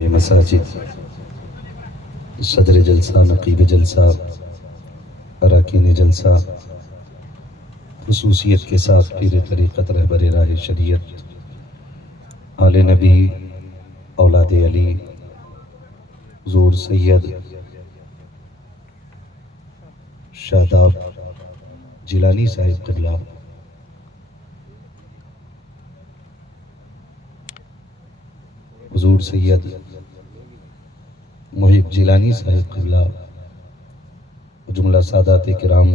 مساجد، صدر جلسہ، نقیب جلسہ، اراکین جلسہ، خصوصیت کے ساتھ پیر طریقت رہبر راہ شریعت، آل نبی، اولاد علی، حضور سید شاداب جیلانی صاحب قبلہ، حضور سید محب جیلانی صاحب قبلہ، جملہ سادات کرام،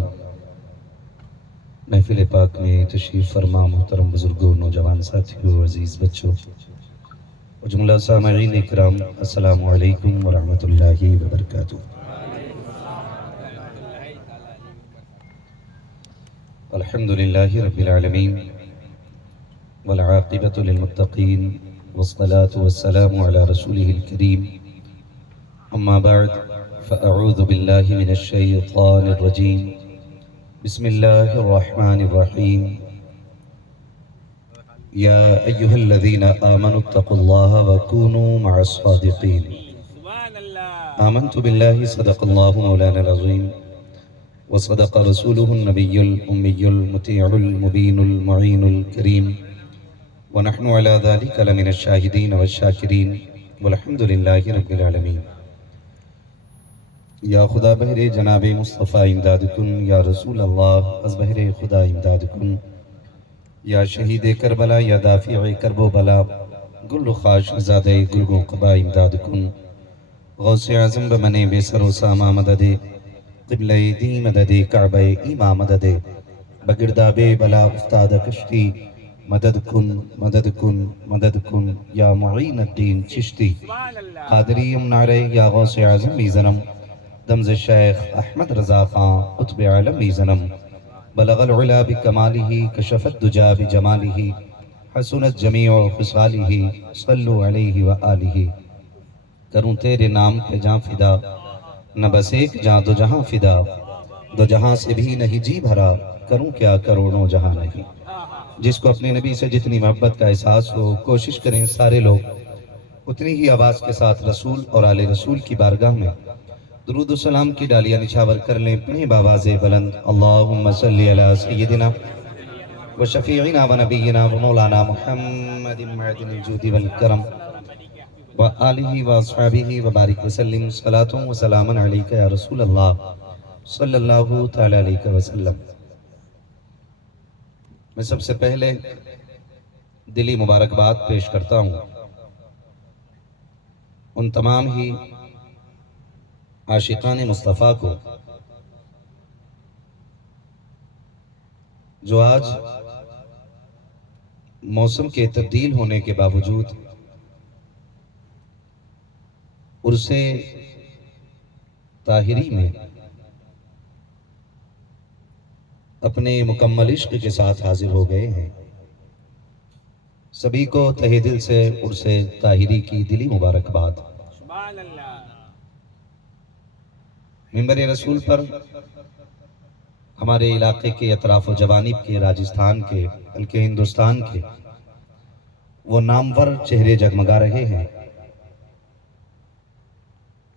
محفل پاک میں تشریف فرما محترم بزرگوں، نوجوان ساتھیوں، عزیز بچوں، جملہ سامعین کرام، السلام علیکم ورحمۃ اللہ وبرکاتہ۔ الحمدللہ رب العالمین والعاقبۃ للمتقین والصلاة والسلام علی رسولہ الکریم، اما بعد فاعوذ باللہ من الشیطان الرجیم، بسم اللہ الرحمن الرحیم، یا ایہا الذین آمنوا اتقوا اللہ وکونوا مع الصادقین۔ آمنت باللہ صدق اللہ مولانا العظیم وصدق رسولہ النبی الأمی المطیع المبین المعین الکریم، ونحن علی ذلک لمن الشاہدین والشاکرین والحمد للہ رب العالمین۔ یا خدا بہر جناب مصطفیٰ امداد کن، یا رسول اللہ از بہر خدا امداد کن، یا شہید کربلا، یا دافع کرب و بلا، گل خاش زادہ گلگوں قبا امداد کن، غوث اعظم بمنے بے سر و ساما مدد، قبلہ دی مدد، کعبہ ایما مدد، بگرداب بلا افتاد کشتی، مدد کن مدد کن مدد کن، یا معین الدین چشتی، قادری امنعرے، یا غوث اعظم میزنم، دمز شیخ احمد رضا خان قطب عالم میزنم، بلغ العلا بکمالہ، کشف الدجا بجمالہ، حسنت جمیع خصالہ، صلو علیہ وآلہ۔ کروں تیرے نام پہ جاں فدا، نہ بس ایک جاں دو جہاں فدا، دو جہاں سے بھی نہیں جی بھرا، کروں کیا کروڑوں جہاں نہیں۔ جس کو اپنے نبی سے جتنی محبت کا احساس ہو، کوشش کریں سارے لوگ اتنی ہی آواز کے ساتھ رسول اور آل رسول کی بارگاہ میں درود و سلام کی ڈالیاں نچھاور کر لیں، پڑھیں باواز بلند، اللہم صلی علی سیدنا و شفیعنا و نبینا و مولانا محمد معدن الجود والکرم و آلہ و اصحابہ و بارک وسلم، صلاة و سلاما علیکہ یا رسول اللہ صلی اللہ تعالی علیہ وسلم۔ میں سب سے پہلے دلی مبارکباد پیش کرتا ہوں ان تمام ہی عاشقان مصطفیٰ کو جو آج موسم کے تبدیل ہونے کے باوجود عرس طاہری میں اپنے مکمل عشق کے ساتھ حاضر ہو گئے ہیں۔ سبھی کو تہہ دل سے عرس طاہری کی دلی مبارکباد۔ منبر رسول پر ہمارے علاقے کے اطراف و جوانب کے، راجستھان کے، بلکہ ہندوستان کے وہ نامور چہرے جگمگا رہے ہیں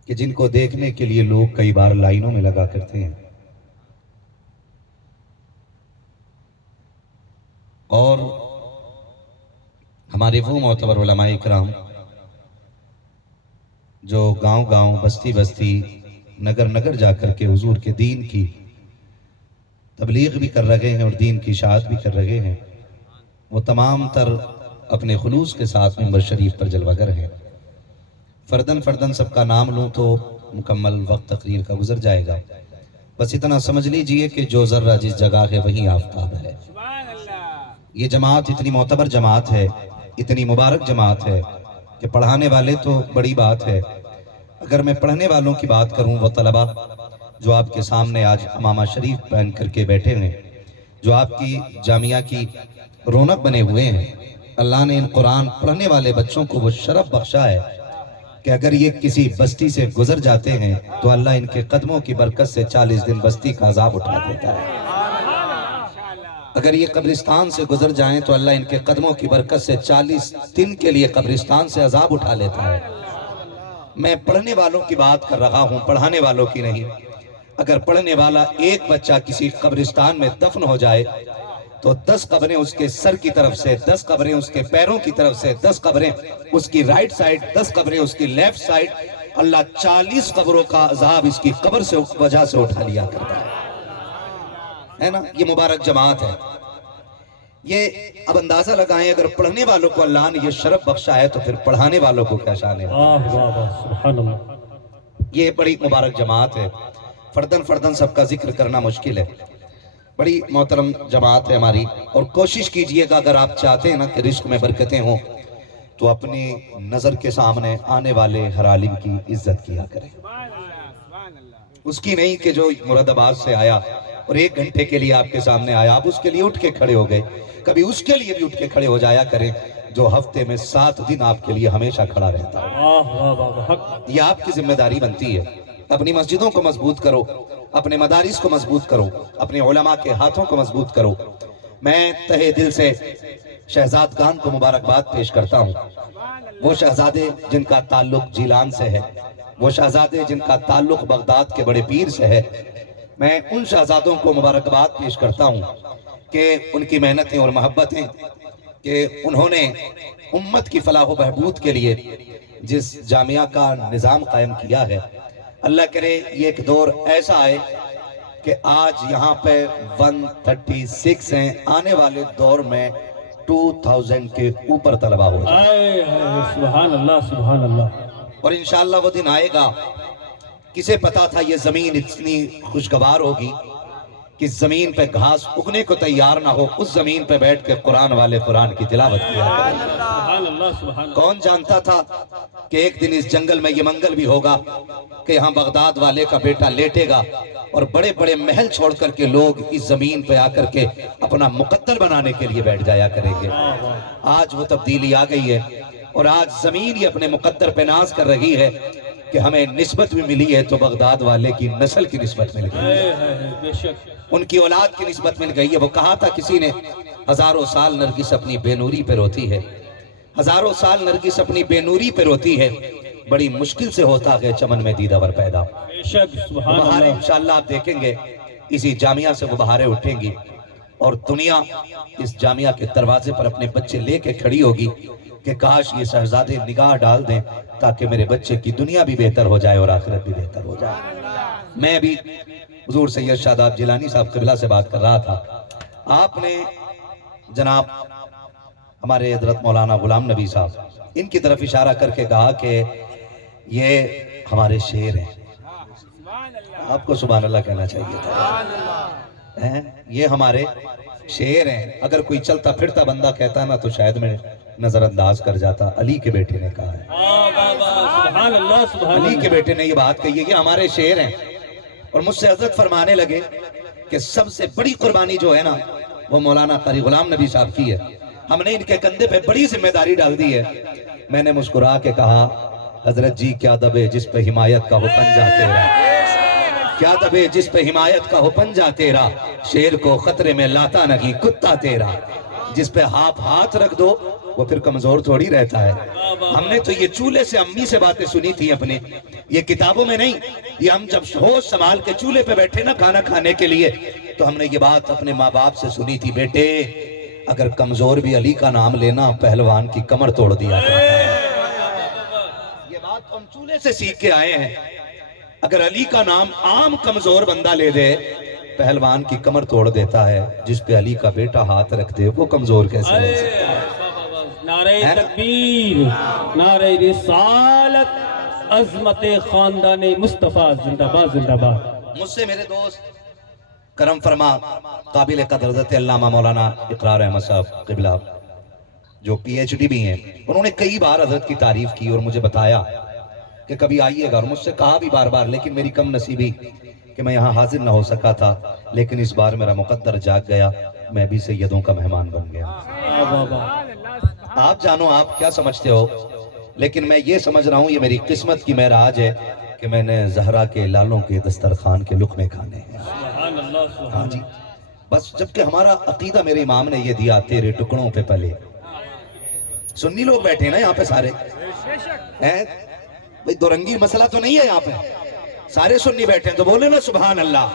کہ جن کو دیکھنے کے لیے لوگ کئی بار لائنوں میں لگا کرتے ہیں، اور ہمارے وہ معتبر علماء کرام جو گاؤں گاؤں، بستی بستی، نگر نگر جا کر کے حضور کے دین کی تبلیغ بھی کر رہے ہیں اور دین کی اشاعت بھی کر رہے ہیں، وہ تمام تر اپنے خلوص کے ساتھ منبر شریف پر جلوہ گر ہیں۔ فردن فردن سب کا نام لوں تو مکمل وقت تقریر کا گزر جائے گا، بس اتنا سمجھ لیجئے کہ جو ذرہ جس جگہ ہے وہیں آفتاب ہے۔ یہ جماعت اتنی معتبر جماعت ہے، اتنی مبارک جماعت ہے کہ پڑھانے والے تو بڑی بات ہے، اگر میں پڑھنے والوں کی بات کروں، وہ طلبہ جو آپ کے سامنے آج امامہ شریف پہن کر کے بیٹھے ہیں، جو آپ کی جامعہ کی رونق بنے ہوئے ہیں، اللہ نے ان قرآن پڑھنے والے بچوں کو وہ شرف بخشا ہے کہ اگر یہ کسی بستی سے گزر جاتے ہیں تو اللہ ان کے قدموں کی برکت سے 40 دن بستی کا عذاب اٹھا دیتا ہے۔ اگر یہ قبرستان سے گزر جائیں تو اللہ ان کے قدموں کی برکت سے 40 دن کے لیے قبرستان سے عذاب اٹھا لیتا ہے۔ میں پڑھنے والوں کی بات کر رہا ہوں، پڑھانے والوں کی نہیں۔ اگر پڑھنے والا ایک بچہ کسی قبرستان میں دفن ہو جائے تو 10 قبریں اس کے سر کی طرف سے، 10 قبریں اس کے پیروں کی طرف سے، 10 قبریں اس کی رائٹ سائڈ، 10 قبریں اس کی لیفٹ سائڈ، اللہ 40 قبروں کا عذاب اس کی قبر سے وجہ سے اٹھا لیا کرتا ہے نا۔ یہ مبارک جماعت ہے۔ یہ اب اندازہ لگائیں، اگر پڑھنے والوں کو اللہ نے یہ شرف بخشا ہے تو پھر پڑھانے والوں کو کیا شان ہے۔ سبحان اللہ۔ یہ بڑی مبارک جماعت ہے، فردن فردن سب کا ذکر کرنا مشکل ہے۔ بڑی محترم جماعت ہے ہماری، اور کوشش کیجئے گا اگر آپ چاہتے ہیں نا کہ رزق میں برکتیں ہوں تو اپنی نظر کے سامنے آنے والے ہر عالم کی عزت کیا کریں، اس کی نہیں کہ جو مراد آباد سے آیا اور 1 گھنٹے کے لیے آپ کے سامنے آیا، آپ اس کے لیے اٹھ کے کھڑے ہو گئے۔ کبھی اس کے لیے بھی اٹھ کے کھڑے ہو جایا کریں جو ہفتے میں 7 دن آپ کے لیے ہمیشہ کھڑا رہتا ہے۔ یہ آپ کی ذمہ داری بنتی ہے۔ اپنی مسجدوں کو مضبوط کرو، اپنے مدارس کو مضبوط کرو، اپنے علماء کے ہاتھوں کو مضبوط کرو۔ میں تہہ دل سے شہزادگان کو مبارکباد پیش کرتا ہوں، وہ شہزادے جن کا تعلق جیلان سے ہے، وہ شہزادے جن کا تعلق بغداد کے بڑے پیر سے ہے۔ میں ان شہزادوں کو مبارکباد پیش کرتا ہوں کہ ان کی محنتیں اور محبتیں، کہ انہوں نے امت کی فلاح و بہبود کے لیے جس جامعہ کا نظام قائم کیا ہے، اللہ کرے یہ ایک دور ایسا آئے کہ آج یہاں پہ 136 ہیں، آنے والے دور میں 2000 کے اوپر طلبہ ہو جائے۔ سبحان اللہ سبحان اللہ۔ اور انشاءاللہ وہ دن آئے گا، کسے پتا تھا یہ زمین اتنی خوشگوار ہوگی کہ زمین پہ گھاس اگنے کو تیار نہ ہو، اس زمین پہ بیٹھ کے قرآن والے قرآن کی تلاوت کیا کریں۔ کون جانتا تھا کہ ایک دن اس جنگل میں یہ منگل بھی ہوگا کہ یہاں بغداد والے کا بیٹا لیٹے گا اور بڑے بڑے محل چھوڑ کر کے لوگ اس زمین پہ آ کر کے اپنا مقدر بنانے کے لیے بیٹھ جایا کریں گے۔ آج وہ تبدیلی آ گئی ہے اور آج زمین یہ اپنے مقدر پہ ناز کر رہی ہے کہ ہمیں نسبت بھی ملی ہے تو بغداد والے کی نسل کی نسبت مل گئی ہے، ان کی اولاد کی نسبت مل گئی ہے۔ وہ کہا تھا کسی نے، 1000 سال نرگس اپنی بے نوری پہ روتی ہے، 1000 سال نرگس اپنی بے نوری پہ روتی ہے، بڑی مشکل سے ہوتا ہے چمن میں دیدہ ور پیدا۔ بہاریں انشاءاللہ آپ دیکھیں گے اسی جامعہ سے وہ بہاریں اٹھیں گی اور دنیا اس جامعہ کے دروازے پر اپنے بچے لے کے کھڑی ہوگی کہ کاش یہ شہزادے نگاہ ڈال دیں تاکہ میرے بچے کی دنیا بھی بہتر ہو جائے اور آخرت بھی بہتر ہو جائے۔ میں ابھی حضور سید شاداب جیلانی صاحب قبلہ سے بات کر رہا تھا، آپ نے جناب ہمارے حضرت مولانا غلام نبی صاحب ان کی طرف اشارہ کر کے کہا کہ یہ ہمارے شیر ہیں۔ آپ کو سبحان اللہ کہنا چاہیے تھا، یہ ہمارے شیر ہیں۔ اگر کوئی چلتا پھرتا بندہ کہتا نا تو شاید میں نظر انداز کر جاتا۔ علی کے بیٹے نے کہا ہے، علی کے بیٹے نے یہ بات کہی ہے کہ ہمارے شیر ہیں، اور مجھ سے حضرت فرمانے لگے کہ سب سے بڑی قربانی جو ہے نا وہ مولانا قاری غلام نبی صاحب کی ہے، ہم نے ان کے کندھے پہ بڑی ذمہ داری ڈال دی ہے۔ میں نے مسکرا کے کہا حضرت جی کیا دبے جس پہ حمایت کا ہو پنجہ تیرا، کیا دبے جس پہ حمایت کا ہو پنجہ تیرا، شیر کو خطرے میں لاتا نہیں کتا تیرا، جس پہ ہاتھ رکھ دو وہ پھر کمزور تھوڑی رہتا ہے۔ ہم نے تو یہ چولہے سے امی سے باتیں سنی تھی اپنے، یہ کتابوں میں نہیں، یہ ہم جب ہوش سنبھال کے چولہے پہ بیٹھے نا کھانا کھانے کے لیے تو ہم نے یہ بات اپنے ماں باپ سے سنی تھی، بیٹے اگر کمزور بھی علی کا نام لینا پہلوان کی کمر توڑ دیا کرتا ہے۔ یہ بات ہم چولہے سے سیکھ کے آئے ہیں، اگر علی کا نام عام کمزور بندہ لے دے پہلوان کی کمر توڑ دیتا ہے، جس پہ علی کا بیٹا ہاتھ رکھ دے وہ کمزور کیسے ہو سکتا ہے؟ نعرہ تکبیر، نعرہ رسالت، عظمت خاندان مصطفیٰ زندہ باد زندہ باد۔ مجھ سے میرے دوست کرم فرما قابل قدر حضرت علامہ مولانا اقرار احمد صاحب قبلہ جو پی ایچ ڈی بھی ہیں، انہوں نے کئی بار حضرت کی تعریف کی اور مجھے بتایا کہ کبھی آئیے گا، اور مجھ سے کہا بھی بار بار، لیکن میری کم نصیبی کہ میں یہاں حاضر نہ ہو سکا تھا، لیکن اس بار میرا مقدر جاگ گیا، میں بھی سیدوں کا مہمان بن گیا۔ آپ جانو آپ کیا سمجھتے ہو، لیکن میں یہ سمجھ رہا ہوں یہ میری قسمت کی معراج ہے کہ میں نے زہرا کے لالوں کے دسترخوان کے لقمے کھانے ہیں۔ ہاں جی، بس جبکہ ہمارا عقیدہ میرے امام نے یہ دیا، تیرے ٹکڑوں پہ پلے۔ سنی لوگ بیٹھے نا یہاں پہ سارے ہیں، بھئی دو رنگی مسئلہ تو نہیں ہے یہاں پہ، سارے سنی بیٹھے ہیں تو بولے نا سبحان اللہ۔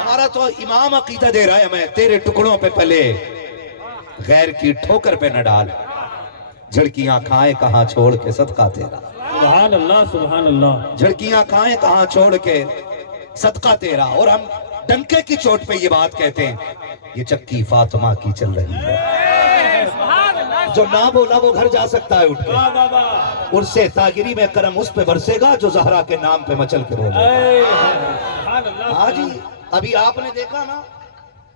ہمارا تو امام عقیدہ دے رہا ہے ہمیں، تیرے ٹکڑوں پہ پلے غیر کی ٹھوکر پہ نہ ڈال، جھڑکیاں کھائیں کہاں چھوڑ کے صدقہ تیرا، سبحان اللہ سبحان اللہ۔ جھڑکیاں کھائیں کہاں چھوڑ کے صدقہ تیرا۔ اور ہم ڈنکے کی چوٹ پہ یہ بات کہتے ہیں، یہ چکی فاطمہ کی چل رہی ہے، جو نہ بولا وہ گھر جا سکتا ہے اٹھ کے، اور سے تاگری میں کرم اس پہ برسے گا جو زہرا کے نام پہ مچل کے بولے گا۔ ہاں جی، ابھی آپ نے دیکھا نا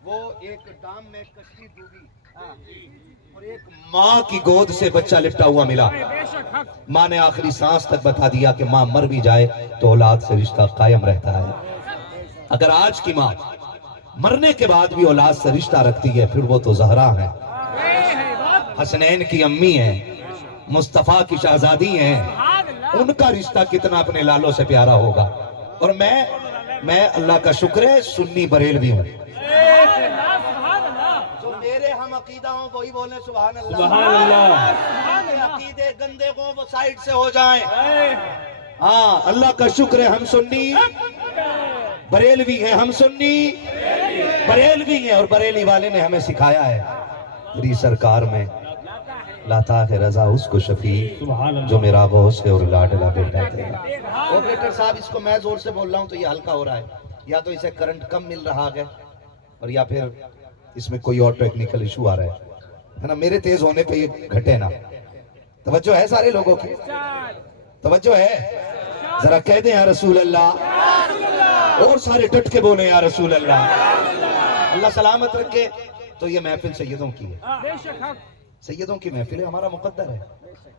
وہ ایک ڈام میں کشتی ڈوبی اور ایک ماں کی گود سے بچہ لپٹا ہوا ملا، ماں نے آخری سانس تک بتا دیا کہ ماں مر بھی جائے تو اولاد سے رشتہ قائم رہتا ہے۔ اگر آج کی ماں مرنے کے بعد بھی اولاد سے رشتہ رکھتی ہے، پھر وہ تو زہرا ہے، حسنین کی امی ہیں، مصطفیٰ کی شہزادی ہیں، ان کا رشتہ کتنا اپنے لالوں سے پیارا ہوگا۔ اور میں اللہ کا شکر ہے سنی بریلوی ہوں، جو میرے ہم عقیدہ ہوں وہی بولیں سبحان اللہ۔ سبحان اللہ۔ عقیدے گندے کو وہ سائیڈ سے ہو جائیں۔ ہاں اللہ کا شکر ہے ہم سنی بریلوی ہیں، ہم سنی بریلوی ہیں، اور بریلی والے نے ہمیں سکھایا ہے میری سرکار میں لاتا ہے رضا اس کو شفیع جو میرا غوث ہے اور لاڈلا بیٹا تیرا۔ آپریٹر صاحب اس کو میں زور سے بول رہا ہوں تو یہ ہلکا ہو رہا ہے، یا تو اسے کرنٹ کم مل رہا ہے اور یا پھر اس میں کوئی اور ٹیکنیکل ایشو آ رہا ہے نا، میرے تیز ہونے پہ یہ گھٹے نا۔ توجہ ہے سارے لوگوں کی؟ توجہ ہے؟ ذرا کہہ دیں یا رسول اللہ، اور سارے ڈٹ کے بولیں یا رسول اللہ۔ اللہ سلامت رکھے۔ تو یہ محفل سیدوں کی ہے، سیدوں کی محفل ہے، ہمارا مقدر ہے،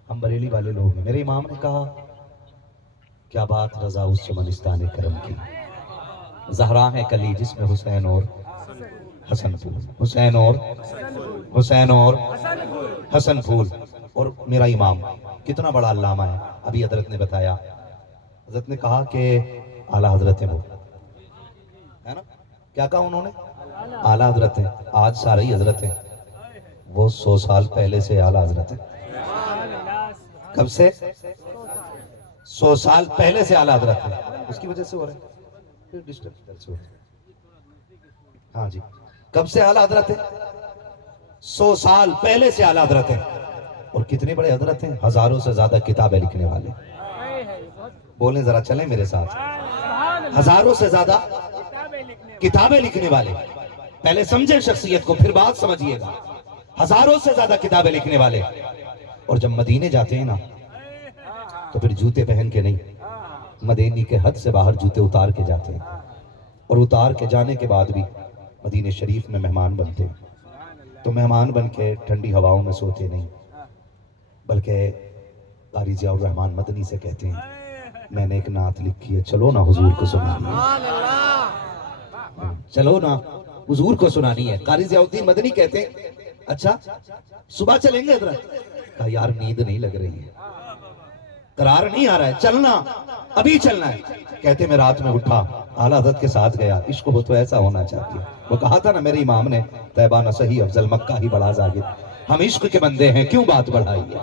ہم بریلی والے لوگ ہیں۔ میرے امام نے کہا کیا بات رضا اس چمنستان کرم کی، زہرا ہے کلی جس میں حسین اور حسن پھول، حسین اور حسن پھول۔ اور میرا امام کتنا بڑا علامہ ہے، ابھی حضرت نے بتایا، حضرت نے کہا کہ اعلیٰ حضرت ہیں وہ، ہے نا؟ کیا کہا انہوں نے؟ اعلیٰ حضرت ہیں، آج سارے ہی حضرت ہیں، وہ 100 سال پہلے سے اعلیٰ حضرت ہیں۔ کب سے؟ 100 سال پہلے سے اعلیٰ حضرت ہیں، اس کی وجہ سے ہو رہے ہیں۔ ہاں جی، کب سے اعلیٰ حضرت ہیں؟ 100 سال پہلے سے اعلیٰ حضرت ہیں۔ اور کتنے بڑے حضرت ہیں؟ ہزاروں سے زیادہ کتابیں لکھنے والے، بولیں ذرا چلیں میرے ساتھ، ہزاروں سے زیادہ کتابیں لکھنے والے۔ پہلے سمجھیں شخصیت کو پھر بات سمجھیے گا، ہزاروں سے زیادہ کتابیں لکھنے والے۔ اور جب مدینے جاتے ہیں نا تو پھر جوتے پہن کے نہیں، مدینے کے حد سے باہر جوتے اتار کے جاتے ہیں، اور اتار کے جانے کے بعد بھی مدینے شریف میں مہمان بنتے ہیں۔ تو مہمان بن کے ٹھنڈی ہواؤں میں سوتے نہیں، بلکہ قاری ضیاء الرحمن مدنی سے کہتے ہیں میں نے ایک نعت لکھی ہے، چلو نا حضور کو سنانی ہے، چلو نا حضور کو سنانی ہے۔ قاری ضیاء الدین مدنی کہتے ہیں اچھا صبح چلیں گے حضرت؟ کہا یار نیند نہیں لگ رہی ہے، قرار نہیں آ رہا ہے، چلنا ابھی چلنا ہے۔ کہتے میں رات میں اٹھا، اعلیٰ حضرت کے ساتھ گیا، عشق ہو تو ایسا ہونا چاہتی ہے۔ وہ کہا تھا نا میرے امام نے طیبہ نہ صحیح افضل مکہ ہی بڑا زاہد، ہم عشق کے بندے ہیں، کیوں بات بڑھائی ہے،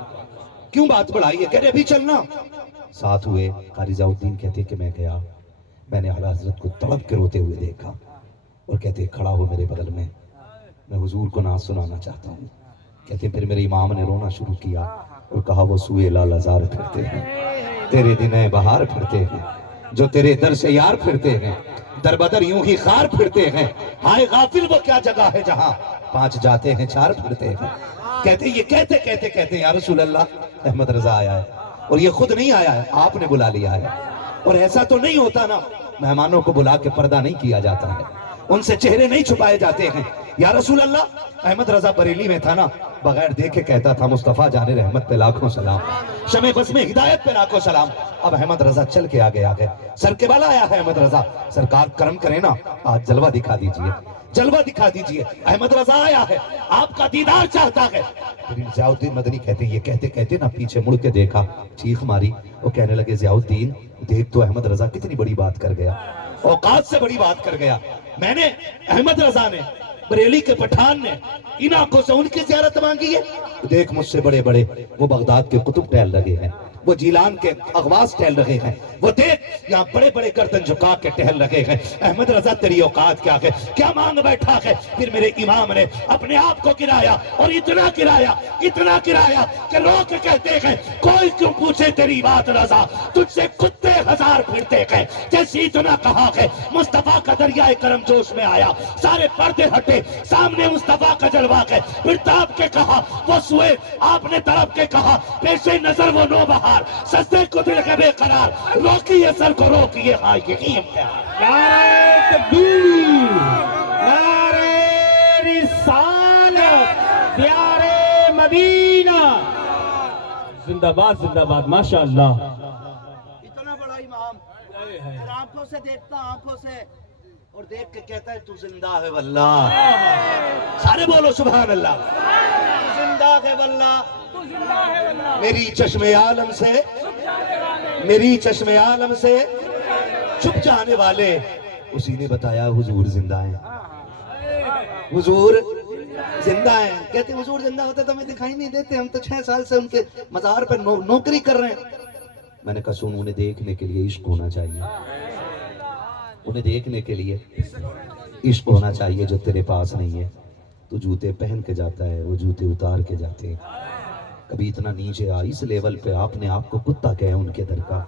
کیوں بات بڑھائی ہے؟ کہہ رہے ابھی چلنا۔ ساتھ ہوئے، قاری ضیاء الدین کہتے کہ میں گیا، میں نے اعلیٰ حضرت کو تڑپ کے روتے ہوئے دیکھا، اور کہتے کھڑا ہو میرے بغل میں حضور کو نعت سنانا چاہتا ہوں۔ کہتے پھر میرے امام نے رونا شروع کیا اور کہا وہ سوئے لال ازار پھرتے ہیں، تیرے دن بہار پھرتے ہیں، جو تیرے در سے یار پھرتے ہیں، در بدر یوں ہی خار پھرتے ہیں، ہائے غافل وہ کیا جگہ ہے جہاں 5 جاتے ہیں 4 پھرتے ہیں۔ کہتے یہ کہتے یا رسول اللہ احمد رضا آیا ہے، اور یہ خود نہیں آیا ہے، آپ نے بلا لیا ہے۔ اور ایسا تو نہیں ہوتا نا، مہمانوں کو بلا کے پردہ نہیں کیا جاتا ہے، ان سے چہرے نہیں چھپائے جاتے ہیں۔ یا رسول اللہ احمد رضا بریلی میں تھا نا، بغیر دیکھے کہتا تھا مصطفیٰ جان رحمت پہ لاکھوں سلام، شمع بس میں ہدایت پہ لاکھوں سلام۔ اب احمد رضا چل کے آگے سر کے بل آیا ہے احمد رضا، سرکار کرم کرے نا آج جلوہ دکھا دیجئے، جلوہ دکھا دیجئے، احمد رضا آیا ہے، آپ کا دیدار چاہتا ہے۔ پھر ضیاء الدین مدنی کہتے ہیں، یہ کہتے نا پیچھے مڑ کے دیکھا، چیخ ماری، وہ کہنے لگے ضیاء الدین دیکھ تو احمد رضا کتنی بڑی بات کر گیا، اوقات سے بڑی بات کر گیا۔ میں نے احمد رضا نے، بریلی کے پٹھان نے ان آنکھوں سے ان کی زیارت مانگی ہے، دیکھ مجھ سے بڑے بڑے وہ بغداد کے قطب ٹہل لگے ہیں، وہ جیلان کے اغواس ٹہل رہے ہیں، وہ دیکھ یہاں بڑے بڑے گردن جھکا کے ٹہل رہے ہیں، احمد رضا تیری اوقات کیا ہے، کیا مانگ بیٹھا ہے؟ پھر میرے امام نے اپنے آپ کو گرایا اور اتنا گرایا کہ لوگ کہتے ہیں کوئی کیوں پوچھے تیری بات رضا، تجھ سے کتے ہزار پھرتے ہیں، جیسے اتنا کہا ہے مصطفیٰ کا دریائے کرم جوش میں آیا، سارے پردے ہٹے، سامنے مصطفیٰ کا جلوہ ہے، پھر تاب کے کہا وہ سوئے، آپ نے طرف کے کہا پیش نظر وہ نو بہار، سجدے کو دل کے بے قرار، روکیے سر کو روکیے ہاں یہی امتحان۔ نعرہ تکبیر، نعرہ رسالت، دیار مدینہ، زندہ باد ماشاءاللہ۔ اتنا بڑا امام اور آنکھوں سے دیکھتا، آنکھوں سے، اور دیکھ کے کہتا ہے تو زندہ ہے واللہ، سارے بولو سبحان اللہ، تو زندہ ہے واللہ، میری چشم عالم سے چھپ جانے والے، اسی نے بتایا حضور زندہ ہیں، حضور زندہ ہیں، کہتے ہیں حضور زندہ ہوتے تو ہمیں دکھائی نہیں دیتے، ہم تو 6 سال سے ان کے مزار پر نوکری کر رہے ہیں۔ میں نے کہا سن، انہیں دیکھنے کے لیے عشق ہونا چاہیے، انہیں دیکھنے کے لیے عشق ہونا چاہیے جو تیرے پاس نہیں ہے۔ تو جوتے پہن کے جاتا ہے، وہ جوتے اتار کے جاتے ہیں، کبھی اتنا نیچے آ، اس لیول پہ آپ نے آپ کو کتا کہے ان کے در کا،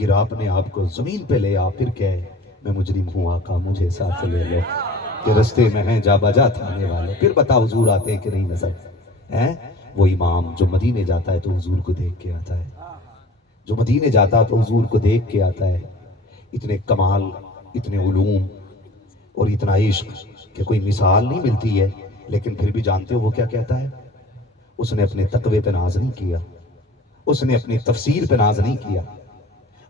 گرا اپنے آپ کو زمین پہ لے آ، پھر کہے میں مجرم ہوں آقا مجھے ساتھ لے لو، کہ رستے میں ہیں جا بجا تھانے والے، پھر بتا حضور آتے ہیں کہ نہیں نظر ہیں؟ وہ امام جو مدینے جاتا ہے تو حضور کو دیکھ کے آتا ہے، جو مدینے جاتا ہے تو حضور کو دیکھ کے آتا ہے، اتنے کمال، اتنے علوم اور اتنا عشق کہ کوئی مثال نہیں ملتی ہے، لیکن پھر بھی جانتے ہو وہ کیا کہتا ہے؟ اس نے اپنے تقوی پہ ناز نہیں کیا، اس نے اپنی تفسیر پہ ناز نہیں کیا،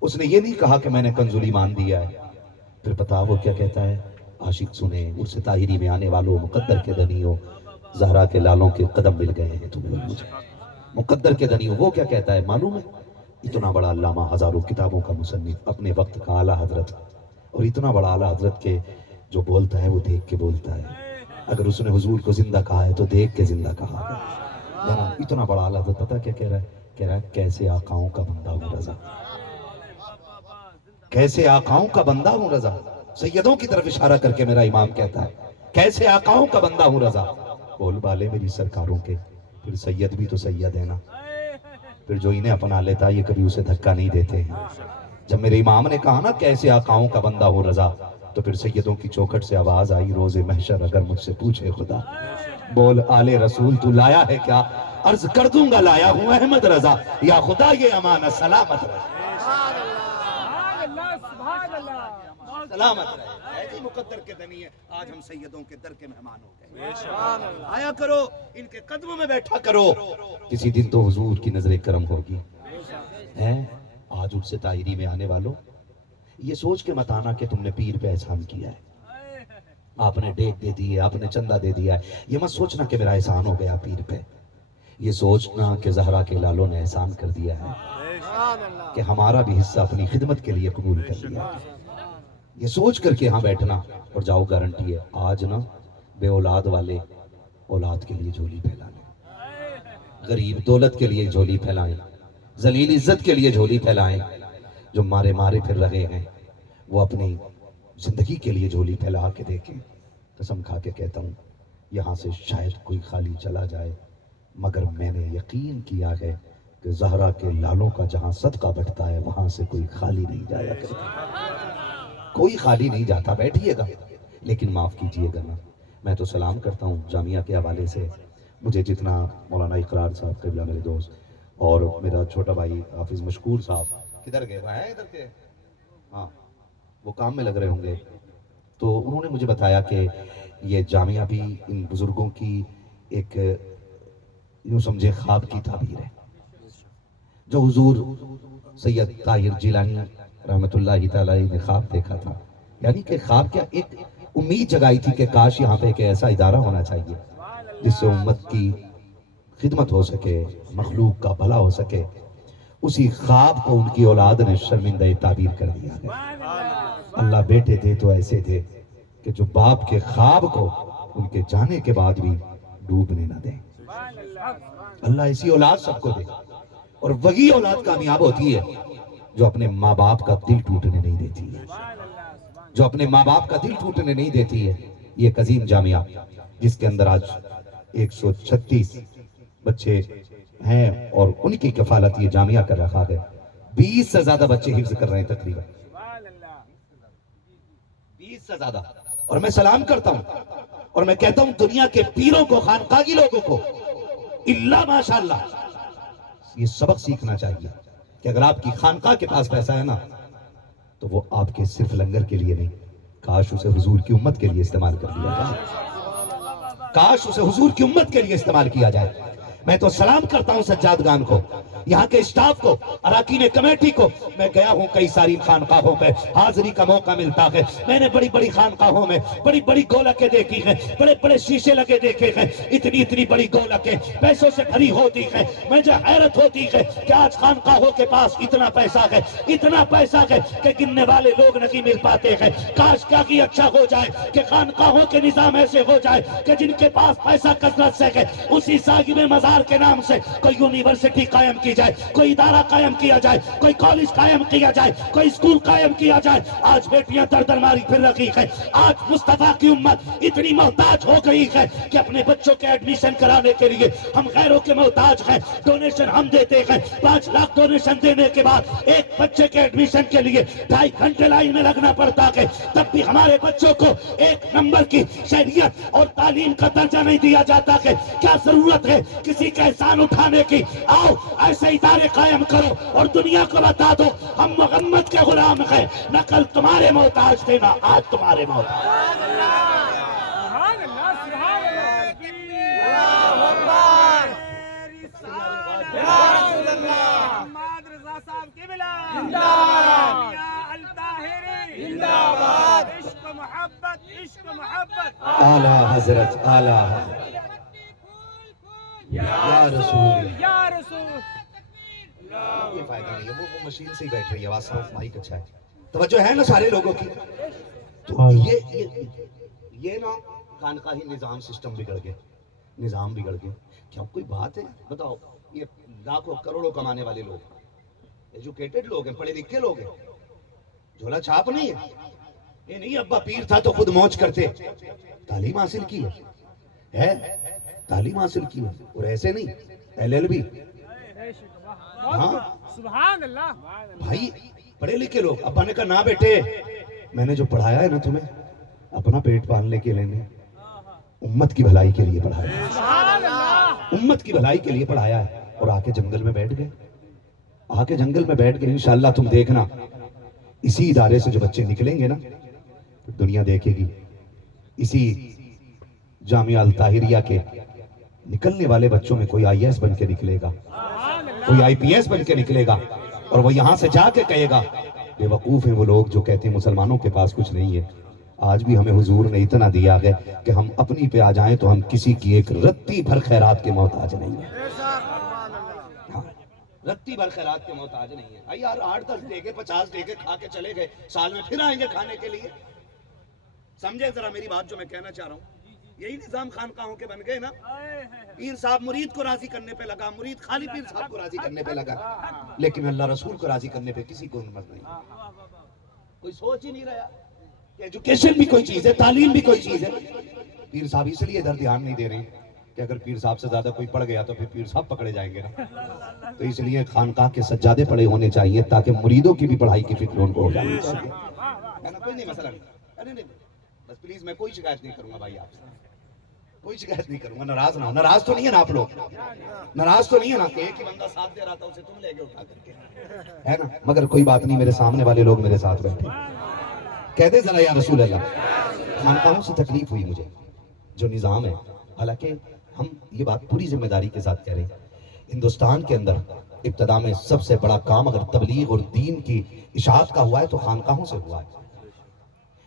اس نے یہ نہیں کہا کہ میں نے کنز ایمان دیا ہے۔ پھر پتا وہ کیا کہتا ہے؟ عاشق سنیں اس طاہری میں آنے والوں، مقدر کے دنی ہو، زہرا کے لالوں کے قدم مل گئے ہیں تمہیں اور مجھے، مقدر کے دنی ہو۔ وہ کیا کہتا ہے معلوم ہے؟ اتنا بڑا علامہ، ہزاروں کتابوں کا مصنف، اپنے وقت کا اعلیٰ حضرت، اور اتنا بڑا اعلیٰ حضرت کے جو بولتا ہے وہ دیکھ کے بولتا ہے، اگر اس نے حضور کو زندہ کہا ہے تو دیکھ کے زندہ کہا ہے۔ اتنا بڑا اعلیٰ حضرت پتہ کیا کہہ رہا ہے؟ کہہ رہا ہے کیسے آقاؤں کا بندہ ہوں رضا، کیسے آقاؤں کا بندہ ہوں رضا، سیدوں کی طرف اشارہ کر کے میرا امام کہتا ہے کیسے آقاؤں کا بندہ ہوں رضا، بول بالے میری سرکاروں کے، پھر سید بھی تو سید ہے نا، پھر جو انہیں اپنا لیتا یہ کبھی اسے دھکا نہیں دیتے ہیں۔ جب میرے امام نے کہا نا کیسے آقاؤں کا بندہ ہوں رضا، تو پھر سیدوں کی چوکھٹ سے آواز آئی روز محشر اگر مجھ سے پوچھے خدا، بول آل رسول تو لایا ہے کیا؟ عرض کر دوں گا لایا ہوں احمد رضا، یا خدا یہ امانت سلامت رہے، سلامت رہے۔ اے جی مقدر کے دنی ہے، آج ہم سیدوں کے در کے مہمان ہو گئے، آیا کرو ان کے قدموں میں بیٹھا کرو، کسی دن تو حضور کی نظر کرم ہوگی۔ آج ان سے طاہری میں آنے والوں، یہ سوچ کے مت آنا کہ تم نے پیر پہ احسان کیا ہے، آپ نے ڈیک دے دی ہے، آپ نے چندہ دے دیا ہے، یہ مت سوچنا کہ میرا احسان ہو گیا پیر پہ، یہ سوچنا کہ زہرا کے لالوں نے احسان کر دیا ہے، کہ ہمارا بھی حصہ اپنی خدمت کے لیے قبول کر لیا، یہ سوچ کر کے یہاں بیٹھنا، اور جاؤ گارنٹی ہے آج نا بے اولاد والے اولاد کے لیے جھولی پھیلا لیں، غریب دولت کے لیے جھولی پھیلائیں، ذلیل عزت کے لیے جھولی پھیلائیں، جو مارے پھر رہے ہیں وہ اپنی زندگی کے لیے جھولی پھیلا کے دیکھیں۔ قسم کھا کے کہتا ہوں یہاں سے شاید کوئی خالی چلا جائے، مگر میں نے یقین کیا ہے کہ زہرا کے لالوں کا جہاں صدقہ بٹتا ہے وہاں سے کوئی خالی نہیں جایا کرتا، کوئی خالی نہیں جاتا، بیٹھیے گا لیکن معاف کیجئے گا نا۔ میں تو سلام کرتا ہوں جامعہ کے حوالے سے، مجھے جتنا مولانا اقرار صاحب قبلہ میرے دوست، اور میرا چھوٹا بھائی حافظ مشکور صاحب، کدھر گئے وہ ہیں ادھر کے؟ ہاں وہ کام میں لگ رہے ہوں گے، تو انہوں نے مجھے بتایا کہ یہ جامعہ بھی ان بزرگوں کی ایک یوں سمجھے خواب کی تعبیر ہے، جو حضور سید طاہر جیلانی رحمت اللہ تعالی نے خواب دیکھا تھا، یعنی کہ خواب کیا ایک امید جگائی تھی کہ کاش یہاں پہ ایک ایسا ادارہ ہونا چاہیے جس سے امت کی خدمت ہو سکے، مخلوق کا بھلا ہو سکے۔ اسی خواب کو ان کی اولاد نے شرمندہ تعبیر کر دیا ہے۔ اللہ بیٹے دے تو ایسے دے کہ جو باپ کے خواب کو ان کے جانے کے بعد بھی ڈوبنے نہ دیں، اللہ ایسی اولاد سب کو دے۔ اور وہی اولاد کامیاب ہوتی ہے جو اپنے ماں باپ کا دل ٹوٹنے نہیں دیتی ہے، جو اپنے ماں باپ کا دل ٹوٹنے نہیں دیتی ہے۔ یہ ایک عظیم جامعہ جس کے اندر آج 136 بچے ہیں اور ان کی کفالت یہ جامعہ کر رہا ہے۔ 20 سے زیادہ بچے حفظ کر رہے ہیں تقریباً، 20 سے زیادہ۔ اور میں سلام کرتا ہوں اور میں کہتا ہوں دنیا کے پیروں کو، خانقاہی لوگوں کو اللہ ماشاءاللہ یہ سبق سیکھنا چاہیے کہ اگر آپ کی خانقاہ کے پاس پیسہ ہے نا تو وہ آپ کے صرف لنگر کے لیے نہیں، کاش اسے حضور کی امت کے لیے استعمال کر لیا جائے، کاش اسے حضور کی امت کے لیے استعمال کیا جائے۔ میں تو سلام کرتا ہوں سجادگان کو، یہاں کے اسٹاف کو، اراکین کمیٹی کو۔ میں گیا ہوں کئی ساری خانقاہوں پہ، حاضری کا موقع ملتا ہے، میں نے بڑی بڑی خانقاہوں میں بڑی بڑی گولکیں دیکھی ہیں، بڑے بڑے شیشے لگے دیکھے ہیں، اتنی اتنی بڑی گولکیں پیسوں سے بھری ہوتی ہیں۔ مجھے حیرت ہوتی ہے کہ آج خانقاہوں کے پاس اتنا پیسہ ہے، اتنا پیسہ ہے کہ گننے والے لوگ نہیں مل پاتے ہیں۔ کاش کیا کہ اچھا ہو جائے کہ خانقاہوں کے نظام ایسے ہو جائے کہ جن کے پاس پیسہ کثرت سے ہے اسی صاحب مزار کے نام سے کوئی یونیورسٹی قائم کی جائے، کوئی ادارہ قائم کیا جائے، کوئی کالج قائم کیا جائے، کوئی اسکول قائم کیا جائے۔ آج بیٹیاں در در ماری پھر رہی ہے، آج مصطفیٰ کی امت اتنی محتاج ہو گئی ہے کہ اپنے بچوں کے ایڈمیشن کرانے کے لیے ہم غیروں کے محتاج ہیں۔ ڈونیشن ہم دیتے ہیں، 5 لاکھ ڈونیشن دینے کے بعد ایک بچے کے ایڈمیشن کے لیے 2.5 گھنٹے لائن میں لگنا پڑتا ہے، تب بھی ہمارے بچوں کو 1 نمبر کی شہریت اور تعلیم کا درجہ نہیں دیا جاتا ہے۔ کیا ضرورت ہے کسی کا احسان اٹھانے کی؟ آؤ ایسے ادارے قائم کرو اور دنیا کو بتا دو ہم محمد کے غلام ہیں، نہ کل تمہارے محتاج تھے نہ آج تمہارے محتاج۔ اعلیٰ حضرت، اعلیٰ حضرت، یا رسول، یہ فائدہ نہیں ہے، وہ مشین سے ہی بیٹھ رہی ہے، آواز صاف مائک اچھا ہے، توجہ ہے نا سارے لوگوں کی؟ تو یہ نا خانقاہی نظام سسٹم بگڑ گئے، نظام بگڑ گئے۔ کیا کوئی بات ہے؟ بتاؤ، یہ لاکھوں کروڑوں کمانے والے لوگ، ایجوکیٹڈ لوگ ہیں، پڑھے لکھے لوگ ہیں، جھولا چھاپ نہیں ہے، یہ نہیں ابا پیر تھا تو خود موج کرتے، تعلیم حاصل کی ہے، تعلیم حاصل کی ہے، اور ایسے نہیں LLB، ہاں سبحان اللہ بھائی پڑھے لکھے لوگ۔ ابا نے کہا نہ بیٹے، میں نے جو پڑھایا ہے نا تمہیں اپنا پیٹ پالنے کے لیے نہیں، امت کی بھلائی کے لیے پڑھایا ہے، سبحان اللہ امت کی بھلائی کے لیے پڑھایا ہے۔ اور آ کے جنگل میں بیٹھ گئے، آ کے جنگل میں بیٹھ گئے، انشاءاللہ تم دیکھنا اسی ادارے سے جو بچے نکلیں گے نا دنیا دیکھے گی، اسی جامعہ الطاہریہ کے نکلنے والے بچوں میں کوئی IAS بن کے نکلے گا، کوئی IPS بن کے نکلے گا، اور وہ یہاں سے جا کے کہے گا بے وقوف ہیں وہ لوگ جو کہتے ہیں مسلمانوں کے پاس کچھ نہیں ہے۔ آج بھی ہمیں حضور نے اتنا دیا ہے کہ ہم اپنی پہ آ جائیں تو ہم کسی کی ایک رتی بھر خیرات کے محتاج نہیں ہیں، ہاں، رتی بھر خیرات کے محتاج نہیں ہیں۔ بھائی یار 8-10 دے کے 50 دے کے کھا کے چلے گئے، سال میں پھر آئیں گے کھانے کے لیے۔ سمجھے ذرا میری بات جو میں کہنا چاہ رہا ہوں، یہی نظام خانقاہوں کے بن گئے نا، پیر صاحب مرید کو راضی کرنے پہ لگا، مرید خالی پیر صاحب کو راضی کرنے پہ لگا، لیکن اللہ رسول کو راضی کرنے پہ کسی کو ہمت نہیں، کوئی سوچ ہی نہیں رہا کہ ایجوکیشن بھی کوئی چیز ہے، تعلیم بھی کوئی چیز ہے۔ پیر صاحب اس لیے ادھر دھیان نہیں دے رہے ہیں کہ اگر پیر صاحب سے زیادہ کوئی پڑھ گیا تو پھر پیر صاحب پکڑے جائیں گے نا، تو اس لیے خانقاہ کے سجادے پڑے ہونے چاہیے تاکہ مریدوں کی بھی پڑھائی کی فکر ان کو ہو جانی چاہیے، ہے نا؟ کوئی نہیں مسئلہ نہیں، نہیں بس پلیز میں کوئی شکایت نہیں کروں گا بھائی، آپ سے کوئی شکایت نہیں کروں گا، ناراض نہ ہو، ناراض تو نہیں ہے نا آپ لوگ، ناراض تو نہیں ہے نا کہ ایک ہی بندہ ساتھ دے رہا تھا اسے تم لے گئے اٹھا کر کے، ہے نا؟ مگر کوئی بات نہیں، میرے سامنے والے لوگ میرے ساتھ بیٹھے، کہہ دے ذرا یا رسول اللہ۔ خانقاہوں سے تکلیف ہوئی مجھے، جو نظام ہے، حالانکہ ہم یہ بات پوری ذمہ داری کے ساتھ کہہ رہے ہیں، ہندوستان کے اندر ابتدا میں سب سے بڑا کام اگر تبلیغ اور دین کی اشاعت کا ہوا ہے تو خانقاہوں سے ہوا ہے،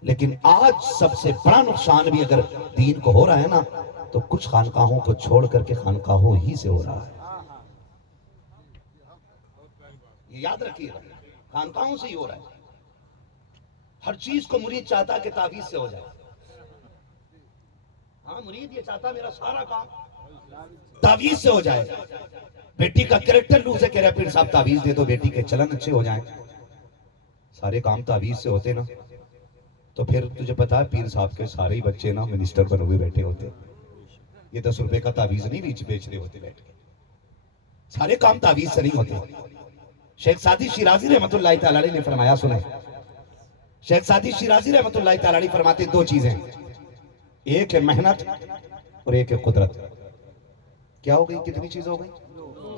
لیکن آج سب سے بڑا نقصان بھی اگر دین کو ہو رہا ہے نا تو کچھ خانقاہوں کو چھوڑ کر کے خانقاہوں ہی سے ہو رہا ہے، یہ یاد رکھیے گا، خانقاہوں سے ہی ہو رہا ہے۔ ہر چیز کو مرید چاہتا ہے کہ تعویذ سے ہو جائے، ہاں مرید یہ چاہتا ہے میرا سارا کام تعویذ سے ہو جائے، بیٹی کا کریکٹر لوز ہے، کہہ رہا ہے پیر صاحب تعویذ دے دو بیٹی کے چلن اچھے ہو جائیں. سارے کام تعویذ سے ہوتے نا. تو پھر تجھے پتا ہے پیر صاحب کے سارے ہی بچے نا منسٹر بنے ہوئے بیٹھے ہوتے. یہ 10 روپے کا تعویذ نہیں بیچ رہے ہوتے بیٹھ کے. سارے کام تعویذ سے نہیں ہوتے. شیخ سعدی شیرازی رحمت اللہ تعالی علیہ نے فرمایا، سنیں، شیخ سعدی شیرازی رحمت اللہ تعالی علیہ فرماتے 2 چیزیں، ایک ہے محنت اور ایک ہے قدرت. کیا ہو گئی؟ کتنی چیز ہو گئی؟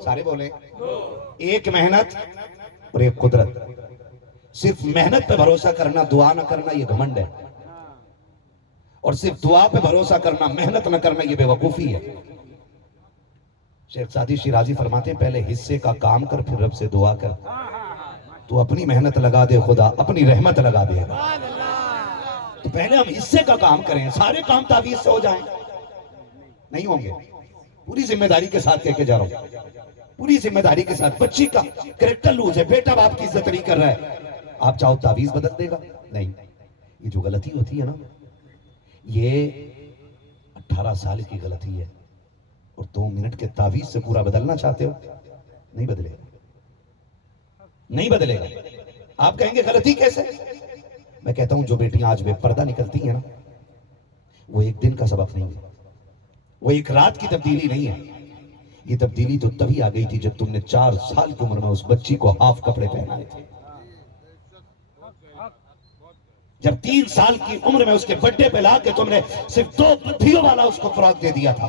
سارے بولے. ایک محنت اور ایک قدرت. صرف محنت پہ بھروسہ کرنا، دعا نہ کرنا، یہ گھمنڈ ہے. اور صرف دعا پہ بھروسہ کرنا، محنت نہ کرنا، یہ بے وقوفی ہے. شیخ سعدی شیرازی فرماتے ہیں پہلے حصے کا کام کر، پھر رب سے دعا کر. تو اپنی محنت لگا دے، خدا اپنی رحمت لگا دے گا. تو پہلے ہم حصے کا کام کریں. سارے کام تعویذ سے ہو جائیں نہیں ہوں گے. پوری ذمہ داری کے ساتھ کہہ کے جا رہا ہوں، پوری ذمہ داری کے ساتھ. بچی کا کریکٹر لوز ہے، بیٹا باپ کی عزت نہیں کر رہا ہے، آپ چاہو تعویذ بدل دے گا؟ نہیں. یہ جو غلطی ہوتی ہے نا، یہ 18 سال کی غلطی ہے. اور 2 منٹ کے تعویذ سے پورا بدلنا چاہتے ہو؟ نہیں بدلے گا، نہیں بدلے گا. آپ کہیں گے غلطی کیسے؟ میں کہتا ہوں جو بیٹیاں آج بے پردہ نکلتی ہیں نا، وہ ایک دن کا سبق نہیں ہے، وہ ایک رات کی تبدیلی نہیں ہے. یہ تبدیلی تو تبھی آ گئی تھی جب تم نے 4 سال کی عمر میں اس بچی کو ہاف کپڑے پہنائے تھے. جب 3 سال کی عمر میں اس کے بڑے پہ لا کے تم نے صرف 2 بدھیوں والا اس کو فراق دے دیا تھا،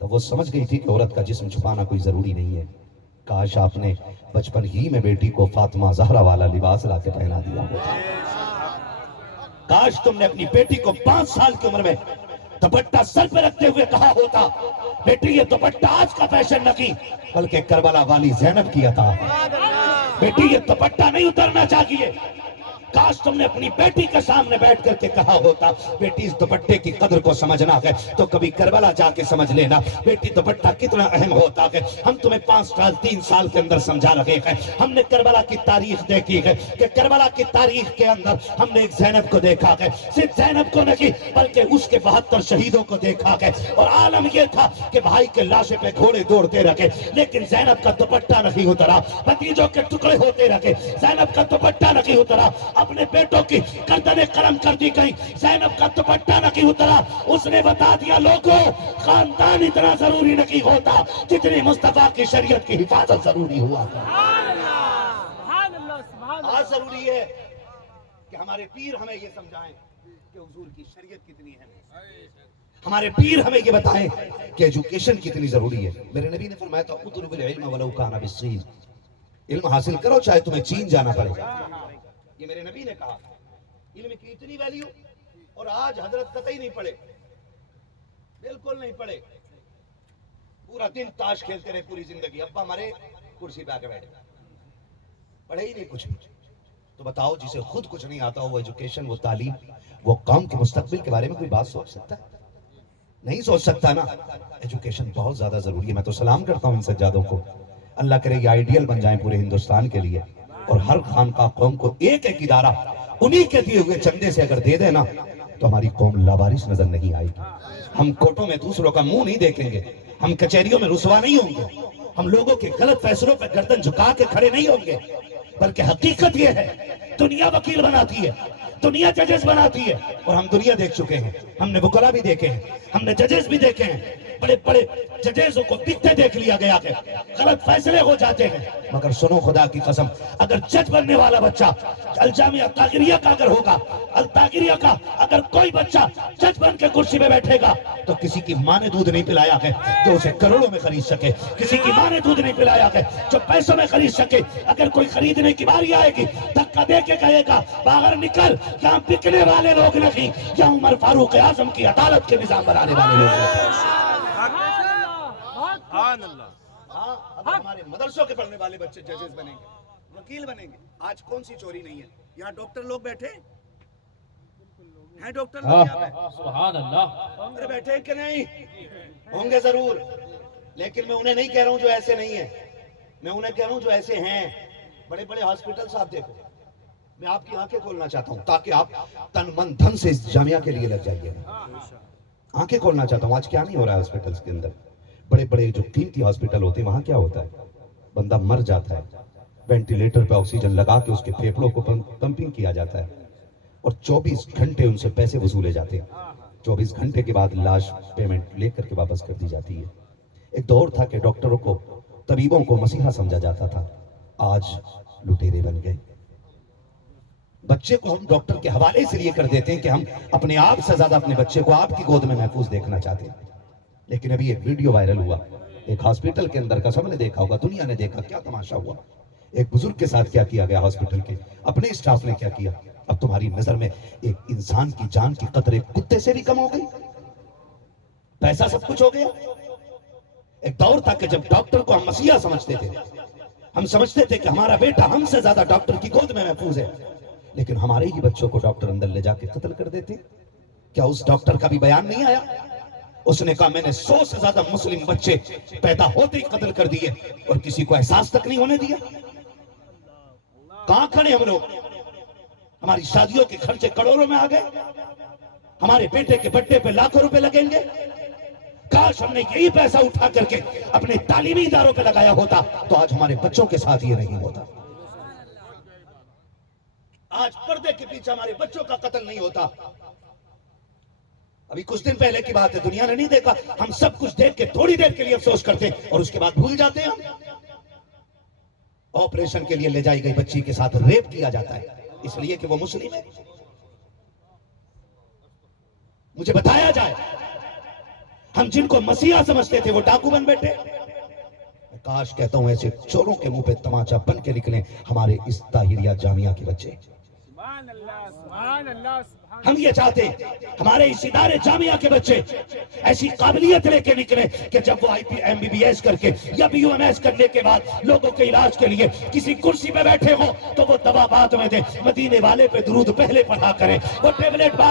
تو وہ سمجھ گئی تھی کہ عورت کا جسم چھپانا کوئی ضروری نہیں ہے. کاش آپ نے بچپن ہی میں بیٹی کو فاطمہ زہرا والا لباس لا کے پہنا دیا ہوتا. کاش تم نے اپنی بیٹی کو 5 سال کی عمر میں دوپٹہ سر پہ رکھتے ہوئے کہا ہوتا بیٹی یہ دوپٹہ آج کا فیشن نہ کی بلکہ کربلا والی زینب کیا تھا. بیٹی یہ دوپٹہ نہیں اترنا چاہیے. کاش تم نے اپنی بیٹی کے سامنے بیٹھ کر کے کہا ہوتا بیٹی اس دوپٹے کی قدر کو سمجھنا ہے تو کبھی کربلا جا کے سمجھ لینا بیٹی دوپٹہ کتنا اہم ہوتا ہے. ہم تمہیں 3 سال کے اندر سمجھا رہے ہیں. ہم نے کربلا کی تاریخ دیکھی ہے کہ کربلا کی تاریخ کے اندر ہم نے ایک زینب کو دیکھا ہے. صرف زینب کو نہیں بلکہ اس کے 72 شہیدوں کو دیکھا ہے. اور عالم یہ تھا کہ بھائی کے لاشے پہ گھوڑے دوڑتے رکھے لیکن زینب کا دوپٹہ نہیں اترا. بھتیجوں کے ٹکڑے ہوتے رکھے، زینب کا دوپٹہ نہیں اترا. اپنے بیٹوں کی گردنیں قلم کر دی گئی، زینب کا دوپٹہ نہیں اترا. اس نے بتا دیا لوگوں خاندان اتنا ضروری نہیں ہوتا جتنی مصطفیٰ کی شریعت کی حفاظت ضروری ہوا. آج ضروری ہے کہ ہمارے پیر ہمیں یہ سمجھائیں کہ حضور کی شریعت کتنی ہے. ہمارے پیر ہمیں یہ بتائیں کہ ایجوکیشن کتنی ضروری ہے. میرے نبی نے فرمایا تھا اطلب العلم ولو کان بالصین، علم حاصل کرو چاہے تمہیں چین جانا پڑے. یہ میرے نبی نے کہا. علم کی اتنی ویلیو. اور آج حضرت قطعی نہیں پڑھے، بالکل نہیں پڑھے. پورا دن تاش کھیلتے رہے پوری زندگی. ابا مرے کرسی پہ آ کے بیٹھے، پڑھے ہی نہیں کچھ. تو بتاؤ جسے خود کچھ نہیں آتا ہو وہ ایجوکیشن، وہ تعلیم، وہ قوم کے مستقبل کے بارے میں کوئی بات سوچ سکتا ہے؟ نہیں سوچ سکتا نا. ایجوکیشن بہت زیادہ ضروری ہے. میں تو سلام کرتا ہوں ان سجادوں کو. اللہ کرے یہ آئیڈیل بن جائیں پورے ہندوستان کے لیے. اور ہر خانقاہ قوم کو ایک ایک ادارہ انہی کے دیے ہوئے چندے سے اگر دے دے نا تو ہماری قوم لاوارث نظر نہیں آئے گی. ہم کوٹوں میں دوسروں کا منہ نہیں دیکھیں گے، ہم کچہریوں میں رسوا نہیں ہوں گے، ہم لوگوں کے غلط فیصلوں پہ گردن جھکا کے کھڑے نہیں ہوں گے. بلکہ حقیقت یہ ہے دنیا وکیل بناتی ہے، دنیا ججز بناتی ہے. اور ہم دنیا دیکھ چکے ہیں، ہم نے وکلا بھی دیکھے ہیں، ہم نے ججز بھی دیکھے ہیں. بڑے بڑے ججزوں کو دکھتے دیکھ لیا گیا کہ غلط فیصلے ہو جاتے ہیں. مگر سنو خدا کی قسم، اگر جج بننے والا بچہ الجامعہ طاہریہ کا اگر ہوگا، الطاہریہ کا اگر کوئی بچہ جج بن کے کرسی پہ بیٹھے گا تو کسی کی ماں نے دودھ نہیں پلایا ہے جو اسے کروڑوں میں خرید سکے. کسی کی ماں نے دودھ نہیں پلایا ہے جو پیسوں میں خرید سکے. اگر کوئی خریدنے کی باری آئے گی دھکا دے کے کہے گا باہر نکل، یہاں بکنے والے لوگ نہیں، یہاں عمر فاروق اعظم کی عدالت کے نظام بنانے والے لوگ ہیں. ہاں اگر ہمارے مدرسوں کے پڑھنے والے بچے ججز بنیں گے، وکیل بنیں گے. آج کون سی چوری نہیں ہے؟ یہاں ڈاکٹر لوگ بیٹھے ہیں، ڈاکٹر لوگ یہاں پہ سبحان اللہ. ارے بیٹھے کہ نہیں؟ ہوں گے ضرور. لیکن میں انہیں نہیں کہہ رہا ہوں جو ایسے نہیں ہیں، میں انہیں کہہ رہا ہوں جو ایسے ہیں. بڑے بڑے ہاسپٹلز آپ دیکھو. میں آپ کی آنکھیں کھولنا چاہتا ہوں تاکہ آپ تن من دھن سے اس جامعہ کے لیے لگ جائیے. آنکھیں کھولنا چاہتا ہوں. آج کیا نہیں ہو رہا ہے ہاسپٹلز کے اندر؟ بڑے بڑے جو قیمتی ہاسپٹل ہوتے ہیں وہاں کیا ہوتا ہے؟ بندہ مر جاتا ہے، وینٹیلیٹر پہ آکسیجن لگا کے اس کے پھیپڑوں کو پمپنگ کیا جاتا ہے، اور 24 گھنٹے ان سے پیسے وصولے جاتے ہیں۔ 24 گھنٹے کے بعد لاش پیمنٹ لے کر کے واپس کر دی جاتی ہے۔ ایک دور تھا کہ ڈاکٹروں کو، طبیبوں کو مسیحا سمجھا جاتا تھا، آج لٹیرے بن گئے۔ بچے کو ہم ڈاکٹر کے حوالے سے لیے کر دیتے ہیں کہ ہم اپنے آپ سے زیادہ اپنے بچے کو آپ کی گود میں محفوظ دیکھنا چاہتے ہیں۔ لیکن ابھی ایک ویڈیو وائرل ہوا ایک ہاسپٹل کے اندر کا، سب نے دیکھا ہوگا، دنیا نے دیکھا، کیا تماشا ہوا۔ ایک بزرگ کے ساتھ کیا کیا گیا ہاسپٹل کے، اپنے اسٹاف نے کیا کیا۔ اب تمہاری نظر میں ایک انسان کی جان کی قدر ایک کتے سے بھی کم ہو گئی؟ پیسہ سب کچھ ہو گیا؟ ایک دور تھا کہ جب ڈاکٹر کو ہم مسیحا سمجھتے تھے، ہم سمجھتے تھے کہ ہمارا بیٹا ہم سے زیادہ ڈاکٹر کی گود میں محفوظ ہے، لیکن ہمارے ہی بچوں کو ڈاکٹر اندر لے جا کے قتل کر دیتے۔ کیا اس ڈاکٹر کا بھی بیان نہیں آیا؟ اس نے کہا میں نے 100 سے زیادہ مسلم بچے پیدا ہوتے ہی قتل کر دیے اور کسی کو احساس تک نہیں ہونے دیا۔ کہاں کھڑے ہم لوگ؟ ہماری شادیوں کے خرچے کروڑوں میں آ گئے، ہمارے بیٹے کے برتھڈے پہ لاکھوں روپے لگیں گے۔ کاش ہم نے یہی پیسہ اٹھا کر کے اپنے تعلیمی اداروں پہ لگایا ہوتا تو آج ہمارے بچوں کے ساتھ یہ نہیں ہوتا، آج پردے کے پیچھے ہمارے بچوں کا قتل نہیں ہوتا۔ ابھی کچھ دن پہلے کی بات ہے، دنیا نے نہیں دیکھا، ہم سب کچھ دیکھ کے تھوڑی دیر کے لیے افسوس کرتے ہیں اور اس کے بعد بھول جاتے ہیں۔ آپریشن کے لیے لے جائی گئی بچی کے ساتھ ریپ کیا جاتا ہے اس لیے کہ وہ مسلم ہے۔ مجھے بتایا جائے، ہم جن کو مسیحا سمجھتے تھے وہ ڈاکو بن بیٹھے۔ کاش کہتا ہوں ایسے چوروں کے منہ پہ تماچا بن کے نکلیں ہمارے اس طاہریہ جامعہ کے بچے۔ سبحان اللہ، سبحان اللہ، سبحان ہم یہ چاہتے ہیں ہمارے اس ادارے جامعہ کے بچے ایسی قابلیت لے کے نکلے کہ جب وہ MBBS کر کے یا BUMS کرنے کے بعد لوگوں کے علاج کے لیے کسی کرسی پہ بیٹھے ہوں تو وہ دوا بعد میں دیں، مدینے والے پہ درود پہلے پڑھا کریں، وہ ٹیبلٹ بعد